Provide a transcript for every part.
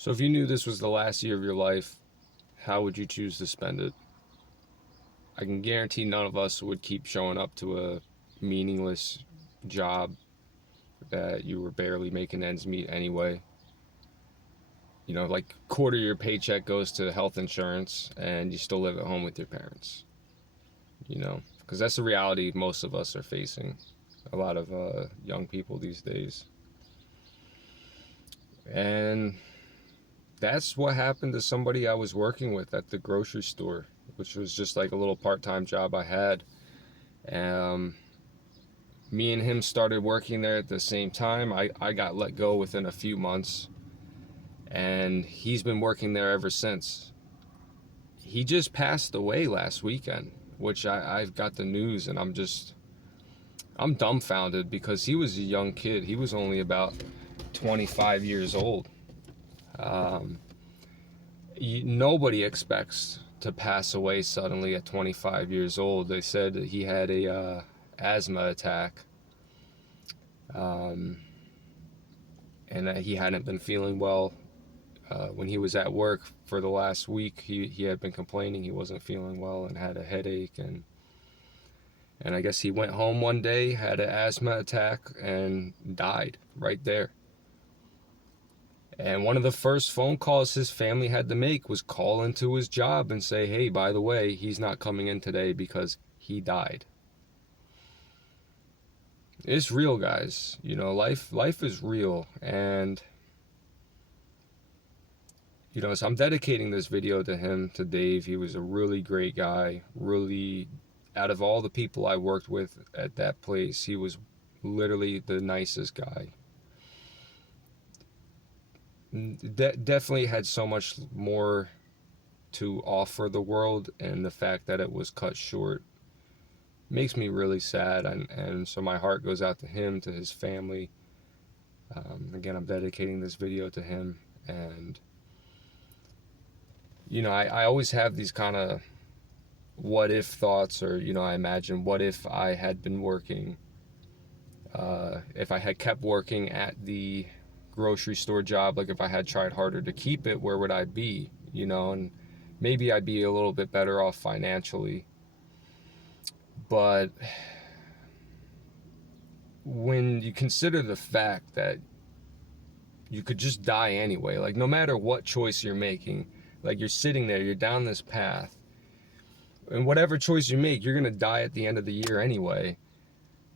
So if you knew this was the last year of your life, how would you choose to spend it? I can guarantee none of us would keep showing up to a meaningless job that you were barely making ends meet anyway. You know, like quarter of your paycheck goes to health insurance and you still live at home with your parents. Because that's the reality most of us are facing. A lot of young people these days. And that's what happened to somebody I was working with at the grocery store, which was just like a little part-time job I had. Um, Me and him started working there at the same time. I got let go within a few months, and he's been working there ever since. He just passed away last weekend, which I've got the news, and I'm dumbfounded because he was a young kid. He was only about 25 years old. Um, Nobody expects to pass away suddenly at 25 years old. They said that he had a asthma attack, um, and that he hadn't been feeling well. When he was at work for the last week, he had been complaining he wasn't feeling well and had a headache, and I guess he went home one day, had an asthma attack, and died right there. And one of the first phone calls his family had to make was call into his job and say, hey, by the way, he's not coming in today because he died. It's real, guys. Life is real. And so I'm dedicating this video to him, to Dave. He was a really great guy. Really, out of all the people I worked with at that place, he was literally the nicest guy. Definitely had so much more to offer the world, and the fact that it was cut short makes me really sad, and so my heart goes out to him, to his family. Again, I'm dedicating this video to him, and I always have these kind of what if thoughts, or I imagine, what if I had been working, if I had kept working at the grocery store job, like if I had tried harder to keep it, where would I be? And maybe I'd be a little bit better off financially. But when you consider the fact that you could just die anyway, like no matter what choice you're making, like you're sitting there, you're down this path, and whatever choice you make, you're gonna die at the end of the year anyway.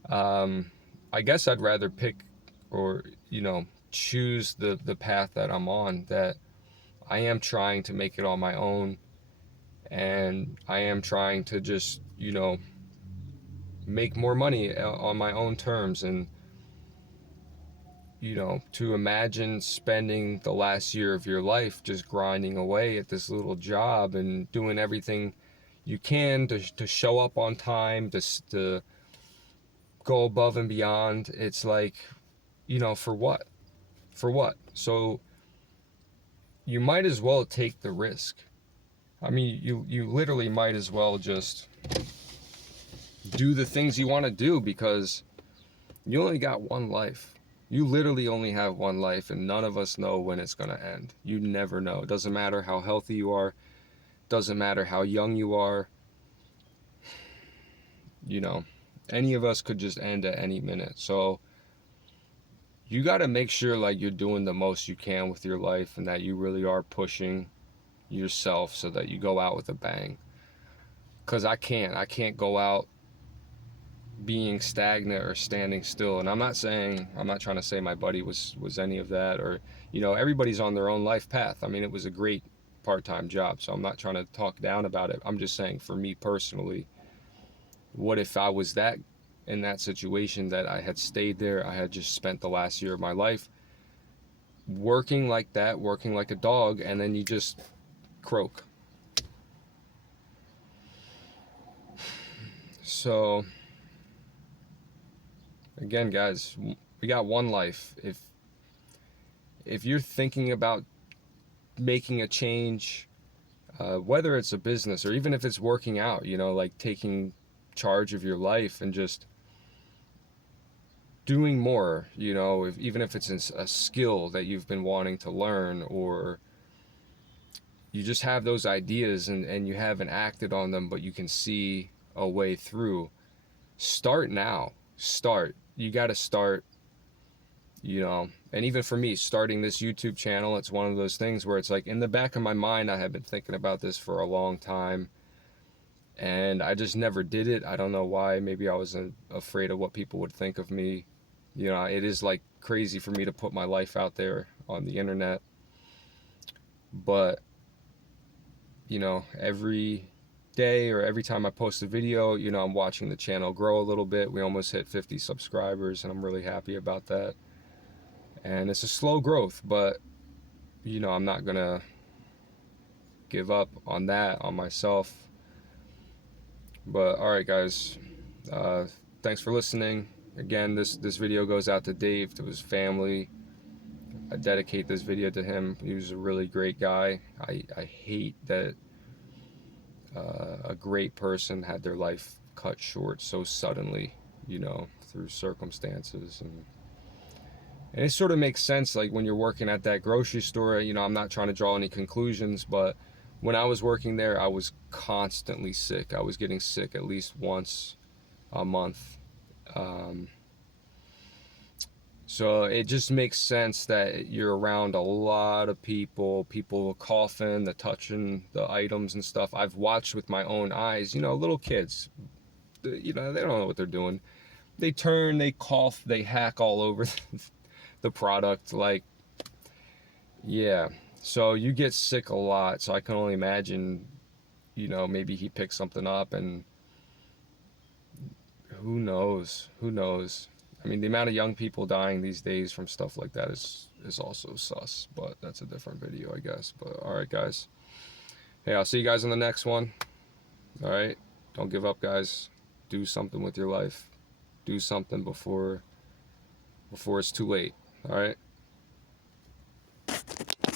I guess I'd rather pick, or choose the path that I'm on, that I am trying to make it on my own, and I am trying to just make more money on my own terms. And to imagine spending the last year of your life just grinding away at this little job and doing everything you can to show up on time, to go above and beyond. It's like, for what? For what? So you might as well take the risk. I mean, you literally might as well just do the things you want to do, because you only got one life. You literally only have one life, and none of us know when it's going to end. You never know. It doesn't matter how healthy you are. It doesn't matter how young you are. Any of us could just end at any minute. So you got to make sure like you're doing the most you can with your life, and that you really are pushing yourself so that you go out with a bang. Because I can't go out being stagnant or standing still. And I'm not trying to say my buddy was any of that, or everybody's on their own life path. I mean, it was a great part-time job, so I'm not trying to talk down about it. I'm just saying, for me personally, what if I was in that situation, that I had stayed there, I had just spent the last year of my life working like that, working like a dog, and then you just croak. So again, guys, we got one life. If you're thinking about making a change, whether it's a business or even if it's working out, like taking charge of your life and just doing more, you know, even if it's a skill that you've been wanting to learn, or you just have those ideas and you haven't acted on them, but you can see a way through. Start now. Start. You got to start, you know. And even for me, starting this YouTube channel, it's one of those things where it's like in the back of my mind, I have been thinking about this for a long time, and I just never did it. I don't know why. Maybe I was afraid of what people would think of me. You know, it is like crazy for me to put my life out there on the internet. But, you know, every day or every time I post a video, you know, I'm watching the channel grow a little bit. We almost hit 50 subscribers, and I'm really happy about that. And it's a slow growth, but, you know, I'm not going to give up on that, on myself. But, all right, guys. Uh, Thanks for listening. Again, this video goes out to Dave, to his family. I dedicate this video to him. He was a really great guy. I hate that a great person had their life cut short so suddenly, you know, through circumstances. And it sort of makes sense, like when you're working at that grocery store. You know, I'm not trying to draw any conclusions, but when I was working there, I was constantly sick. I was getting sick at least once a month. So it just makes sense that you're around a lot of people coughing, the touching the items and stuff. I've watched with my own eyes, you know, little kids, you know, they don't know what they're doing. They turn, they cough, they hack all over the product. Like, yeah. So you get sick a lot. So I can only imagine, you know, maybe he picked something up, and who knows? Who knows? I mean, the amount of young people dying these days from stuff like that is also sus, but that's a different video, I guess. But all right, guys. Hey, I'll see you guys on the next one. All right? Don't give up, guys. Do something with your life. Do something before it's too late. All right?